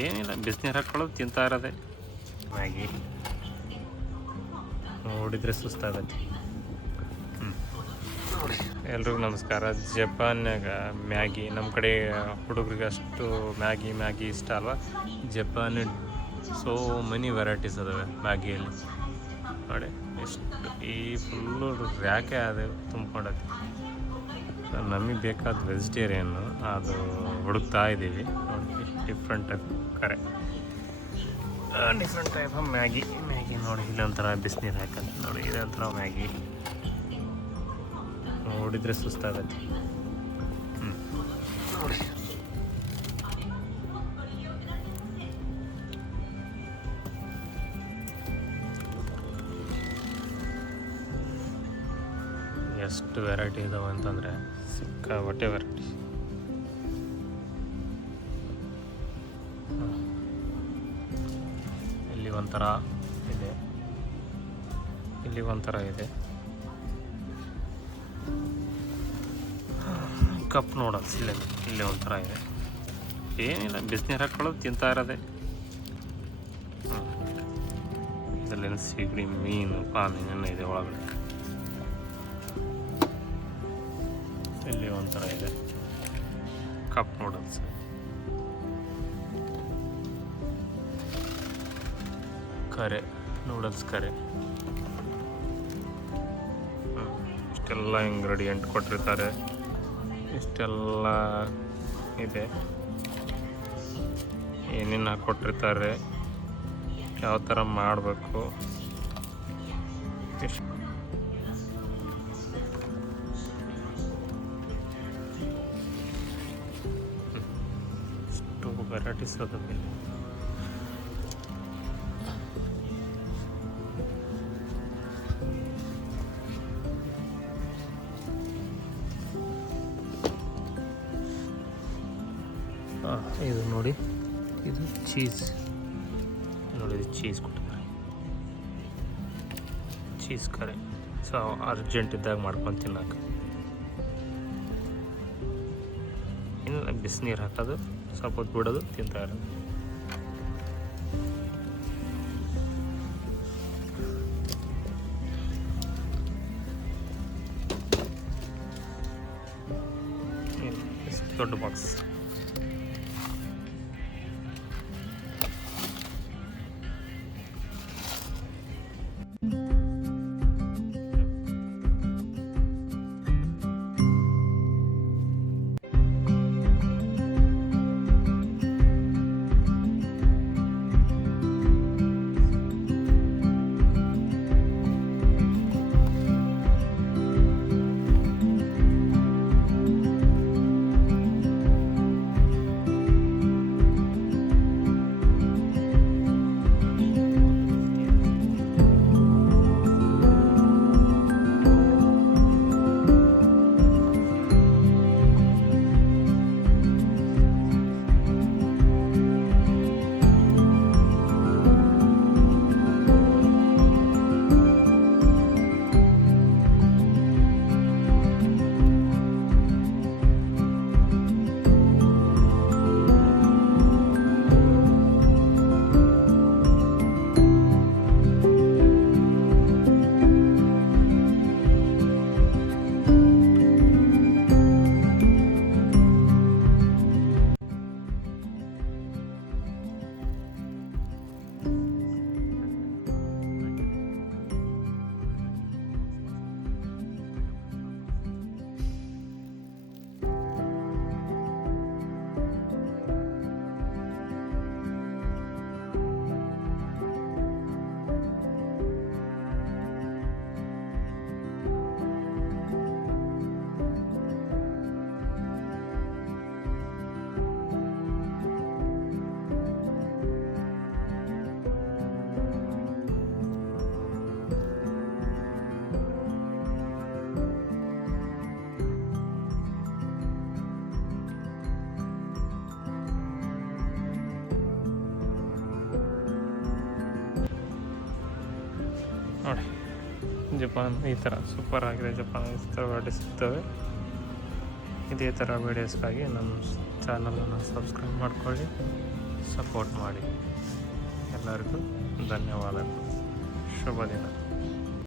ಏನಿಲ್ಲ, ಬಿಸಿನೀರು ಹಾಕ್ಕೊಳ್ಳೋದು ತಿಂತಾ ಇರೋದೆ ಮ್ಯಾಗಿ. ನೋಡಿದರೆ ಸುಸ್ತಾಗತ್ತೆ. ನೋಡಿ, ಎಲ್ರಿಗೂ ನಮಸ್ಕಾರ. ಜಪಾನ್ಯಾಗ ಮ್ಯಾಗಿ, ನಮ್ಮ ಕಡೆ ಹುಡುಗರಿಗೆ ಅಷ್ಟು ಮ್ಯಾಗಿ ಇಷ್ಟ ಅಲ್ವಾ. ಜಪಾನ್ ಸೋ ಮೆನಿ ವೆರೈಟೀಸ್ ಅದಾವೆ ಮ್ಯಾಗಿಯಲ್ಲಿ. ನೋಡಿ ಎಷ್ಟು ಈ ಫುಲ್ಲು ರ್ಯಾಕೆ ಅದು ತುಂಬ್ಕೊಂಡೈತಿ. ನಮಗೆ ಬೇಕಾದ ವೆಜಿಟೇರಿಯನ್ನು ಅದು ಹುಡುಕ್ತಾ ಇದ್ದೀವಿ. ನೋಡಿ, ಡಿಫ್ರೆಂಟ್ ಟೈಪ್ ಕರೆ, ಡಿಫ್ರೆಂಟ್ ಟೈಪ್ ಆಫ್ ಮ್ಯಾಗಿ. ನೋಡಿ, ಇಲ್ಲೊಂಥರ ಬಿಸಿನೀರು ಹಾಕಂತ. ನೋಡಿ, ಇದೊಂಥರ ಮ್ಯಾಗಿ. ನೋಡಿದರೆ ಸುಸ್ತಾಗತ್ತೆ. ನೋಡಿ, ಎಷ್ಟು ವೆರೈಟಿ ಇದಾವೆ ಅಂತಂದರೆ ಸಿಕ್ಕಾಪಟ್ಟೆ ವೆರೈಟಿ. ಇಲ್ಲಿ ಒಂಥರ ಇದೆ, ಇಲ್ಲಿ ಒಂಥರ ಇದೆ. ಕಪ್ ನೂಡಲ್ಸ್ ಇಲ್ಲಿ ಒಂಥರ ಇದೆ. ಏನಿಲ್ಲ, ಬಿಸಿನೀರು ಹಾಕ್ಕೊಳ್ಳೋದು ತಿಂತಾ ಇರೋದೆ. ಇದರಲ್ಲೇನು ಸಿಗಡಿ, ಮೀನು, ಪಾನ್ ಇದೆ ಒಳಗಡೆ. ಇಲ್ಲಿ ಒಂಥರ ಇದೆ ಕಪ್ ನೂಡಲ್ಸ್. ಕರೆ ನೂಡಲ್ಸ್ ಕರೆ. ಇಷ್ಟೆಲ್ಲ ಇಂಗ್ರೀಡಿಯೆಂಟ್ ಕೊಟ್ಟಿರ್ತಾರೆ, ಇಷ್ಟೆಲ್ಲ ಇದೆ. ಏನೇನು ಹಾಕ್ಕೊಟ್ಟಿರ್ತಾರೆ, ಯಾವ ಥರ ಮಾಡಬೇಕು, ಎಷ್ಟು ವೆರೈಟೀಸ್ ಅದಾವೆ. ಇದು ನೋಡಿ, ಇದು ಚೀಸ್. ನೋಡಿ, ಇದು ಚೀಸ್ ಕೊಟ್ಟಿದ್ದಾರೆ, ಚೀಸ್ ಕರೆ. ಸೊ ಅರ್ಜೆಂಟ್ ಇದ್ದಾಗ ಮಾಡ್ಕೊಂಡು ತಿನ್ನೋಕೆ. ಇಲ್ಲ, ಬಿಸಿನೀರು ಹಾಕೋದು, ಸ್ವಲ್ಪ ಹೊತ್ತು ಬಿಡೋದು, ತಿಂತಾ ಇರೋದು. ದೊಡ್ಡ ಬಾಕ್ಸ್. ನೋಡಿ, ಜಪಾನ್ ಈ ಥರ ಸೂಪರ್ ಆಗಿದೆ. ಜಪಾನ್ ಈ ಥರ ಸಿಗ್ತವೆ. ಇದೇ ಥರ ವೀಡಿಯೋಸ್ಗಾಗಿ ನಮ್ಮ ಚಾನಲನ್ನು ಸಬ್ಸ್ಕ್ರೈಬ್ ಮಾಡ್ಕೊಳ್ಳಿ. ಸಪೋರ್ಟ್ ಮಾಡಿ. ಎಲ್ಲರಿಗೂ ಧನ್ಯವಾದಗಳು. ಶುಭ ದಿನ.